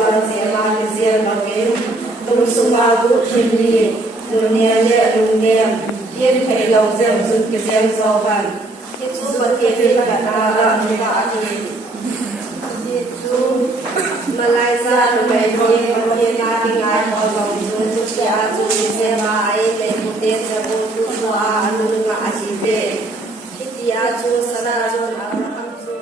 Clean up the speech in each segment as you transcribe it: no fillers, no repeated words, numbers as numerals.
lan se ma ni sia ma ke tum suma du chimli dunia le dunia yen thei lo zem sun ke zem so ban ki chu ba ke te ka ta la ni ka ani ki chu malai sa lu mai ni ma ni na ti ngai ho lo chu chu ke a chu ni se ma ai le ku te se bu tu so a anu nga a chi te ki ti a chu sara chu abraham chu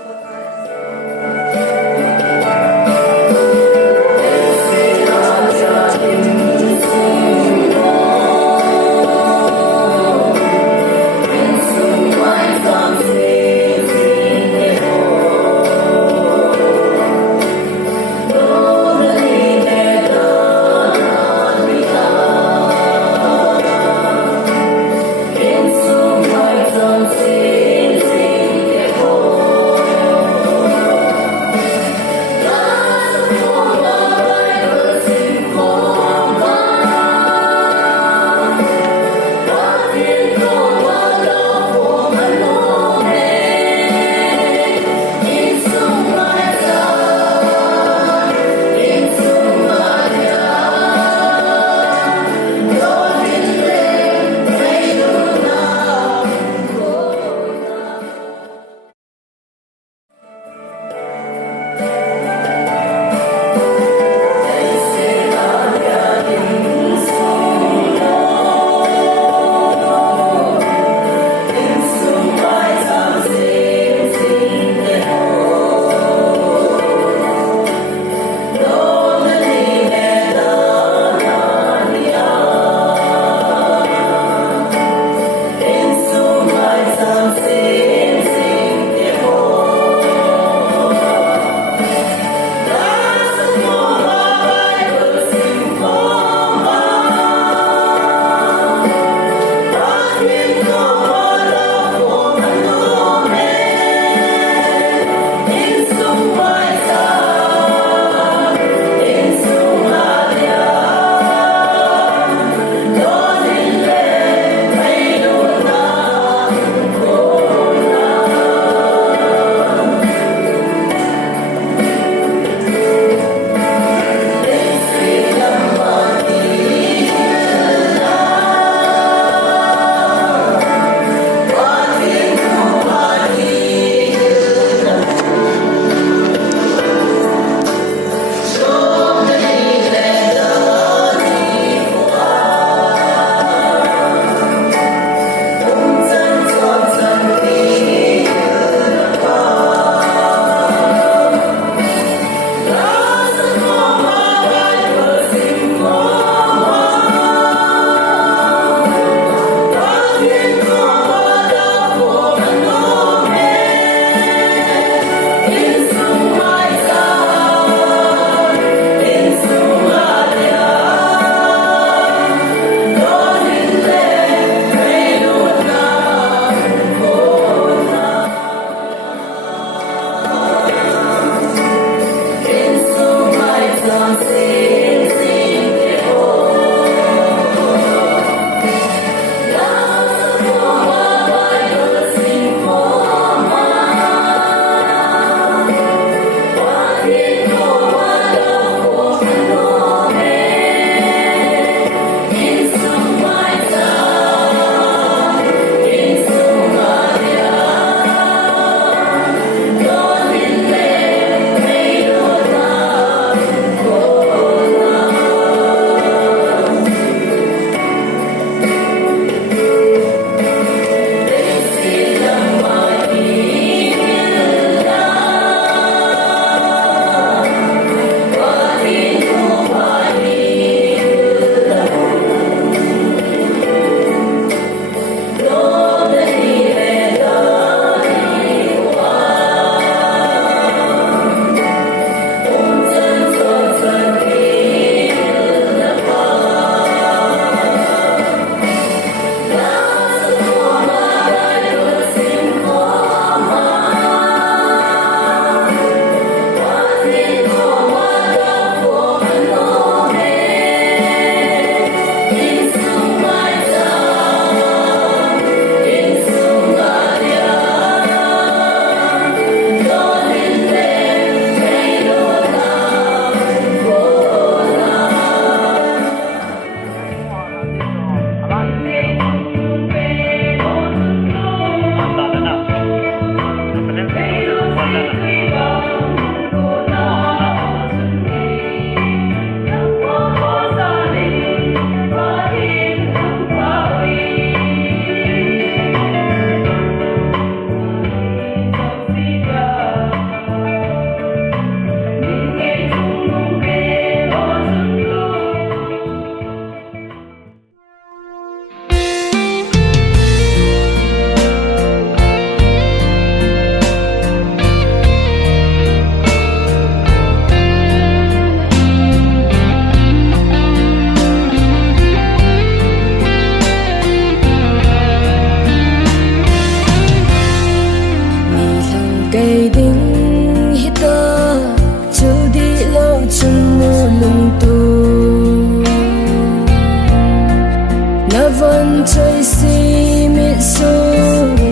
chơi si mi su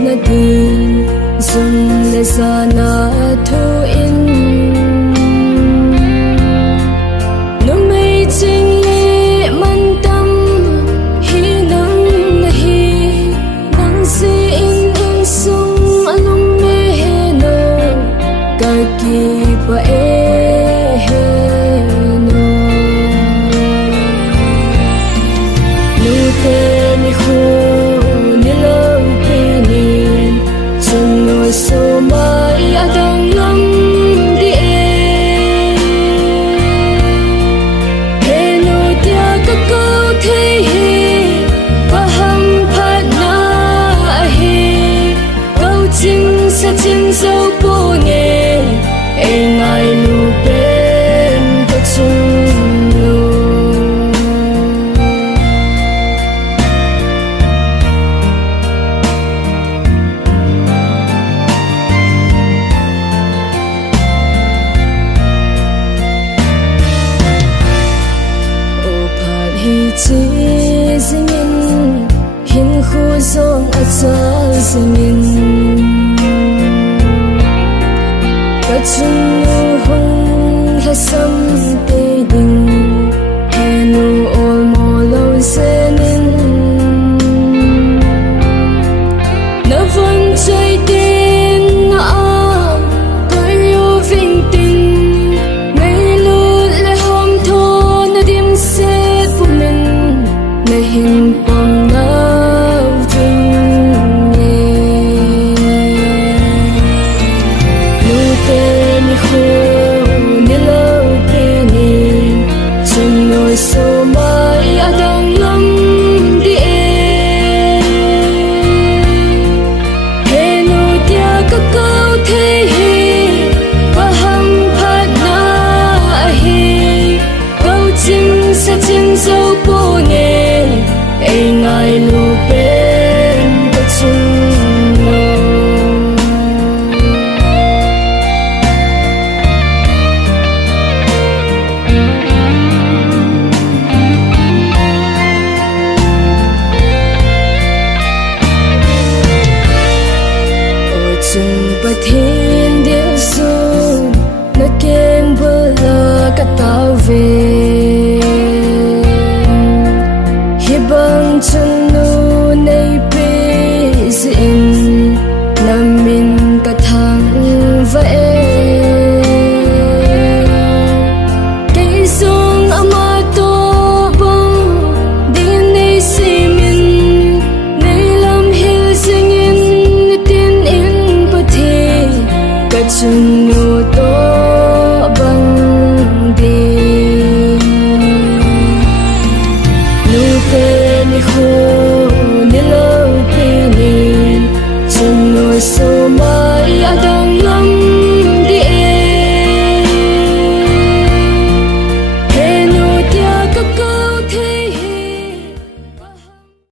na đi dùng lệ sa na thu in nu mây chinh lệ man tâm hi nắng na hi nắng si in sung alum me he no ka ki pa nute nikho nilau pinin sunno somai adang lam di he no tia ka ko the he paham phat na he câu chinh sa chinh dấu po nghe e ngai lu bên ta chung chỉ zingin hin khu zong a cha zingin ka chung nu hong ha sam te ding he nu ol mo lo zenin na von chai tin a kai yo ving tin ngai lu le hom tho na dim se na hin pom na vinh nute nikho nilau pinin chung noi so mai adang lam di he no tia ka kau the he paham phat na he câu chinh sa chinh dấu po nghe e ngai lu bên ta chung o chung pa thiên địa su na ken bula ka tao về bang chân nu nay pe zin nam min ka thang ve cây sung ama to bang din nay si min nay lam hil singin tin in pa the ka chân nu to bang din nute nikho nilau pinin chung noi so mai ada